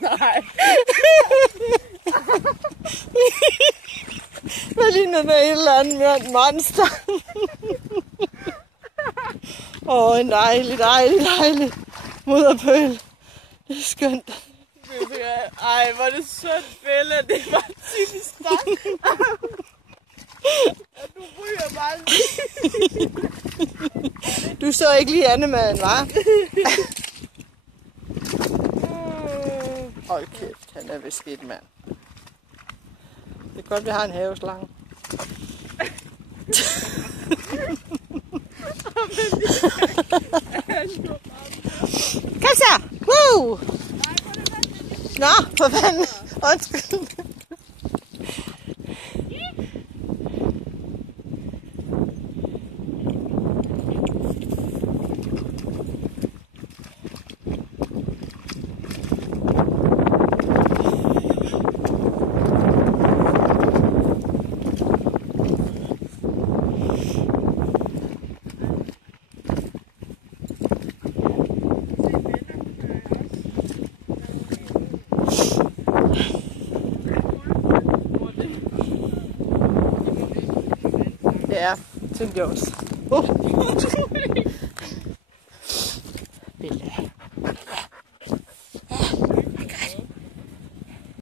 Nej. Hvad ligner det et eller andet med en monster? En dejlig moderpøl. Det er skønt. Ej, hvor er det sødt billede. Det var typisk dig. Og du ryger bare lige. Du så ikke lige andemaden, hva'? Hold kæft, han er beskidt, mand. Det er godt, vi har en haveslange. Kom så! Woo! Nå, for fanden. Undskyld. Ja, tænkte jeg også. Bella.